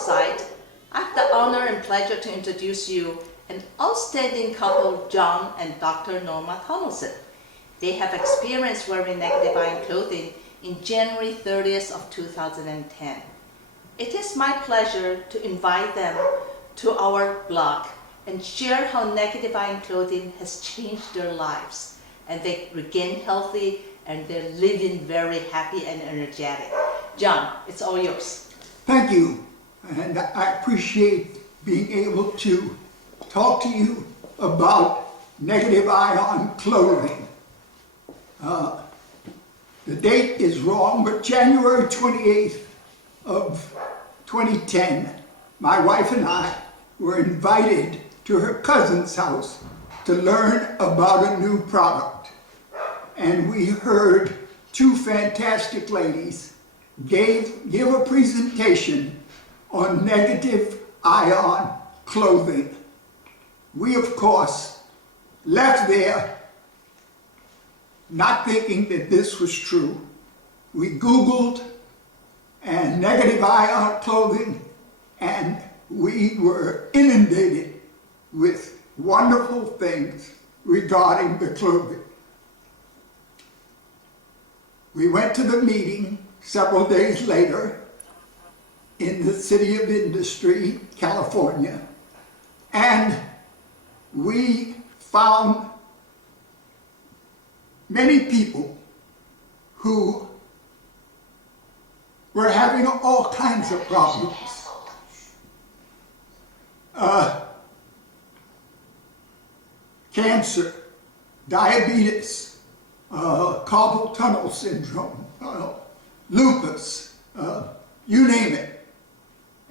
side, I have the honor and pleasure to introduce you an outstanding couple, John and Dr. Norma Tomlinson. They have experienced wearing negative ion clothing in January 30th of 2010. It is my pleasure to invite them to our blog and share how negative ion clothing has changed their lives, and they regain healthy and they're living very happy and energetic. John, it's all yours. Thank you, and I appreciate being able to talk to you about negative ion clothing. The date is wrong, but January 28th of 2010, my wife and I were invited to her cousin's house to learn about a new product. And we heard two fantastic ladies give a presentation on negative ion clothing. We, of course, left there not thinking that this was true. We Googled and negative ion clothing, and we were inundated with wonderful things regarding the clothing. We went to the meeting several days later in the City of Industry, California, and we found many people who were having all kinds of problems. Cancer, diabetes, carpal tunnel syndrome, lupus, you name it.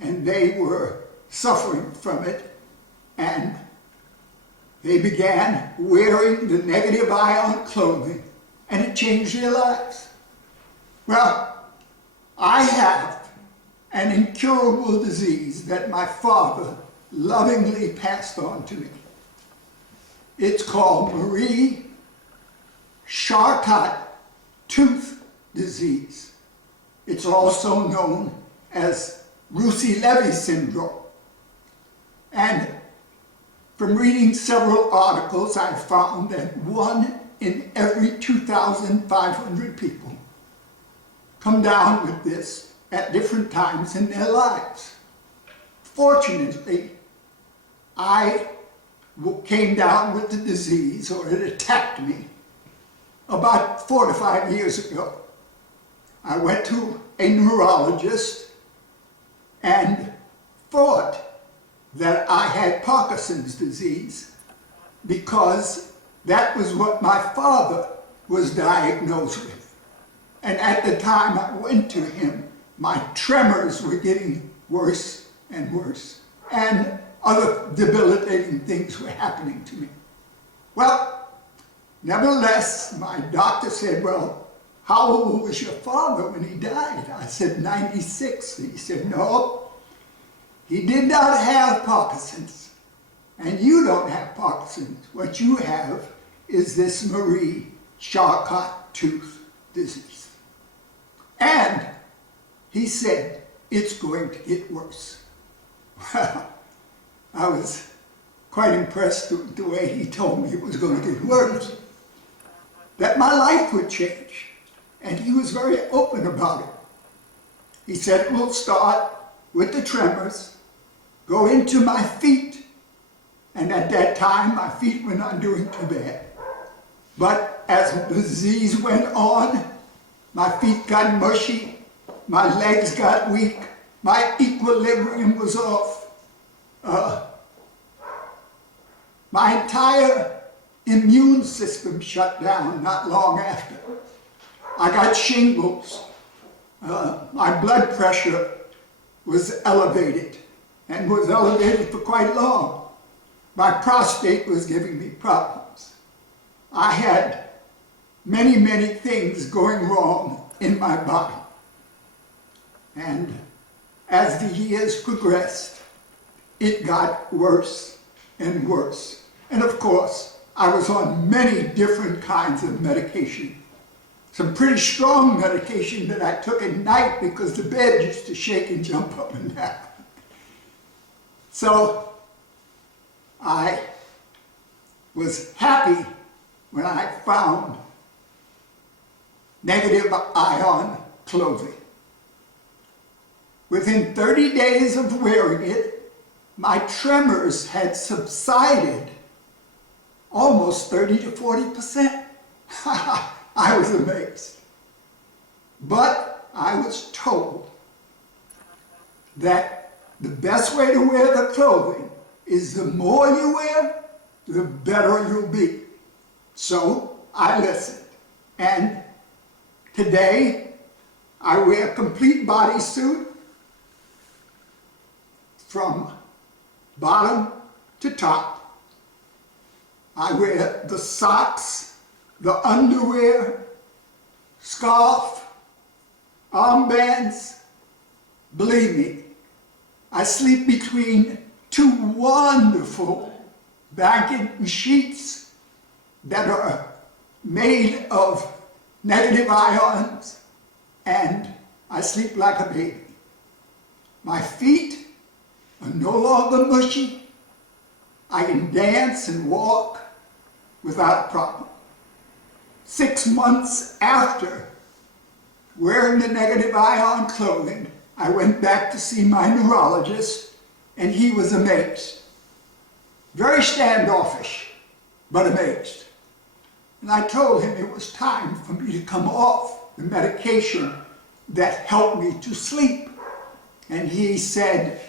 And they were suffering from it, and they began wearing the negative ion clothing, and it changed their lives. Well, I have an incurable disease that my father lovingly passed on to me. It's called charcot-marie-tooth disease. It's also known as Roussy-Levy-Syndrome. And from reading several articles, I found that 1 in every 2,500 people come down with this at different times in their lives. Fortunately, I came down with the disease, or it attacked me, about 4 to 5 years ago. I went to a neurologist and thought that I had Parkinson's disease because that was what my father was diagnosed with. And at the time I went to him, my tremors were getting worse and worse, and other debilitating things were happening to me. Well, nevertheless, my doctor said, well, how old was your father when he died? I said, 96. He said, no, he did not have Parkinson's, and you don't have Parkinson's. What you have is this charcot-tooth disease. And he said, it's going to get worse. Well, I was quite impressed with the way he told me it was going to get worse, that my life would change. And he was very open about it. He said, we'll start with the tremors, go into my feet. And at that time, my feet were not doing too bad. But as the disease went on, my feet got mushy, my legs got weak, my equilibrium was off. My entire immune system shut down not long after. I got shingles. My blood pressure was elevated, and was elevated for quite long. My prostate was giving me problems. I had many, many things going wrong in my body. And as the years progressed, it got worse and worse. And of course, I was on many different kinds of medication. Some pretty strong medication that I took at night because the bed used to shake and jump up and down. So I was happy when I found negative ion clothing. Within 30 days of wearing it, my tremors had subsided almost 30 to 40%. I was amazed. But I was told that the best way to wear the clothing is the more you wear, the better you'll be. So I listened. And today, I wear a complete bodysuit from bottom to top. I wear the socks, the underwear, scarf, armbands. Believe me, I sleep between two wonderful blanket sheets that are made of negative ions, and I sleep like a baby. My feet are no longer mushy. I can dance and walk without a problem. 6 months after wearing the negative ion clothing, I went back to see my neurologist, and he was amazed. Very standoffish, but amazed. And I told him it was time for me to come off the medication that helped me to sleep. And he said,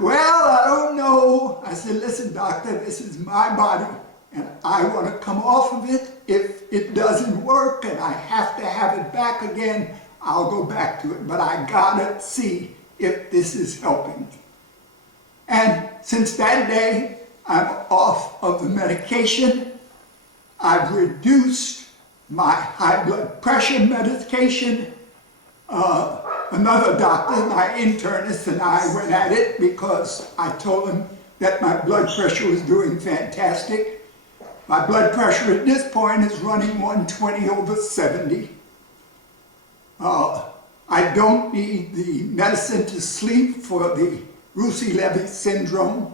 well, I don't know. I said, listen, doctor, this is my body, and I want to come off of it. If it doesn't work and I have to have it back again, I'll go back to it. But I gotta see if this is helping me. And since that day, I'm off of the medication. I've reduced my high blood pressure medication. Another doctor, my internist, and I went at it because I told him that my blood pressure was doing fantastic. My blood pressure at this point is running 120/70. I don't need the medicine to sleep for the Roussy-Levy-Syndrome.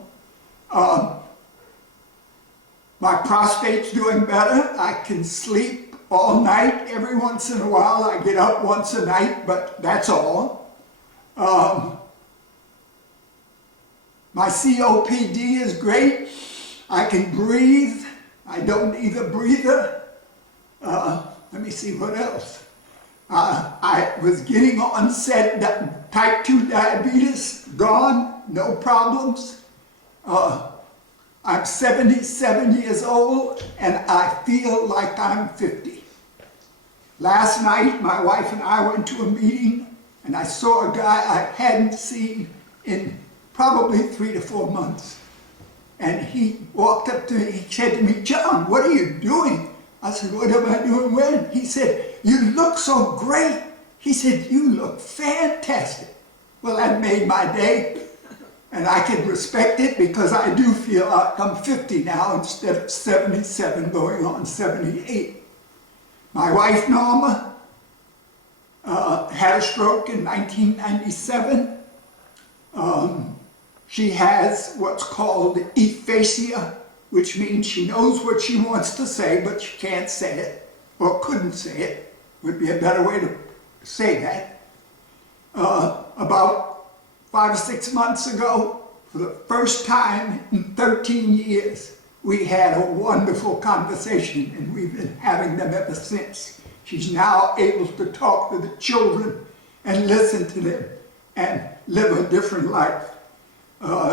My prostate's doing better. I can sleep all night. Every once in a while I get up once a night, but that's all. My COPD is great. I can breathe. I don't need a breather. Let me see what else. I was getting onset type 2 diabetes, gone, no problems. I'm 77 years old and I feel like I'm 50. Last night, my wife and I went to a meeting and I saw a guy I hadn't seen in probably 3 to 4 months. And he walked up to me, he said to me, John, what are you doing? I said, what am I doing when? He said, you look so great. He said, you look fantastic. Well, that made my day. And I can respect it because I do feel like I'm 50 now instead of 77 going on 78. My wife, Norma, had a stroke in 1997. She has what's called aphasia, which means she knows what she wants to say, but she can't say it, or couldn't say it, would be a better way to say that. About 5 or 6 months ago, for the first time in 13 years, we had a wonderful conversation, and we've been having them ever since. She's now able to talk to the children and listen to them and live a different life.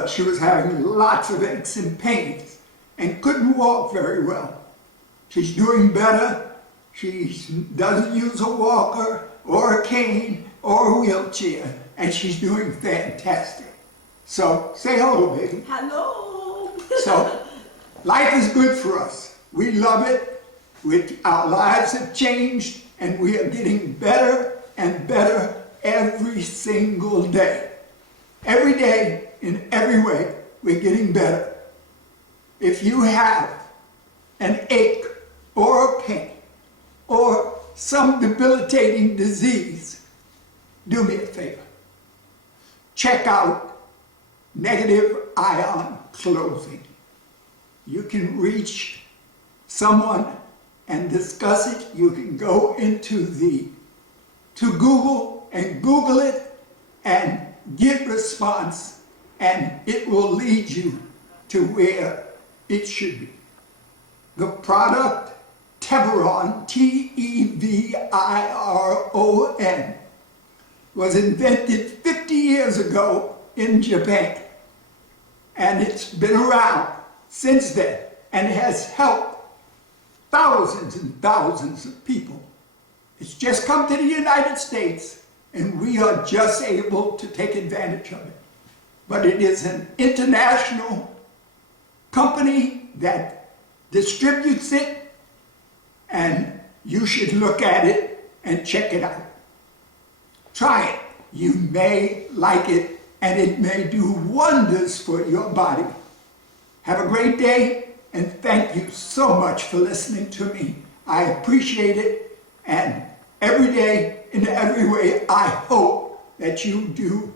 She was having lots of aches and pains and couldn't walk very well. She's doing better. She doesn't use a walker or a cane or a wheelchair, and she's doing fantastic. So say hello, baby. Hello. So life is good for us. We love it. Our lives have changed, and we are getting better and better every single day. Every day, in every way, we're getting better. If you have an ache or a pain or some debilitating disease, do me a favor. Check out negative ion clothing. You can reach someone and discuss it. You can go to Google and Google it and get response, and it will lead you to where it should be. The product Teviron, T-E-V-I-R-O-N, was invented 50 years ago in Japan, and it's been around since then and has helped thousands and thousands of people. It's just come to the United States, and we are just able to take advantage of it. But it is an international company that distributes it, and you should look at it and check it out. Try it. You may like it, and it may do wonders for your body. Have a great day, and thank you so much for listening to me. I appreciate it, and every day, in every way, I hope that you do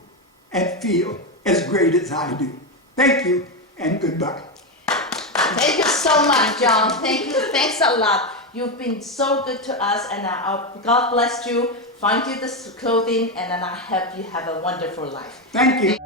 and feel as great as I do. Thank you, and goodbye. Thank you so much, John. Thank you. Thanks a lot. You've been so good to us, and God bless you. Find you this clothing, and then I hope you have a wonderful life. Thank you.